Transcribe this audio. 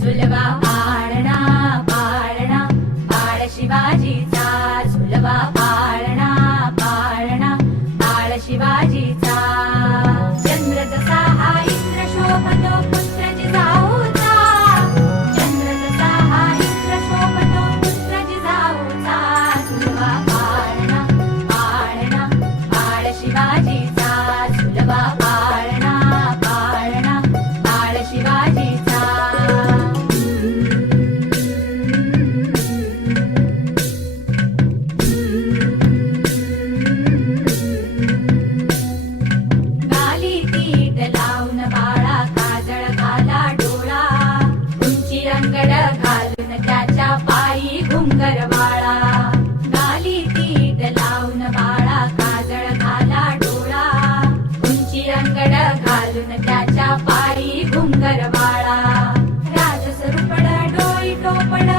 झुलवा पाळणा पाळणा बाळ शिवाजीचा, झुलवा पाळणा पाळणा बाळ शिवाजीचा. चंद्र जसा हा इंद्र शोभतो पुत्र जिजाऊचा, चंद्र जसा हा इंद्र शोभतो पुत्र जिजाऊचा. झुलवा पाळणा पाळणा बाळ शिवाजीचा, झुलवा पाळणा पाळणा बाळ शिवाजीचा. गाली तीट लावून बाळा काजळ घाला डोळा, उंची रंगड घालून त्याच्या पायी घुंगर वाळा. गाली तीट लावून बाळा काजळ घाला डोळा, उंची रंगड घालून त्याच्या पायी घुंगर वाळा. राजसरूपड डोई टोपड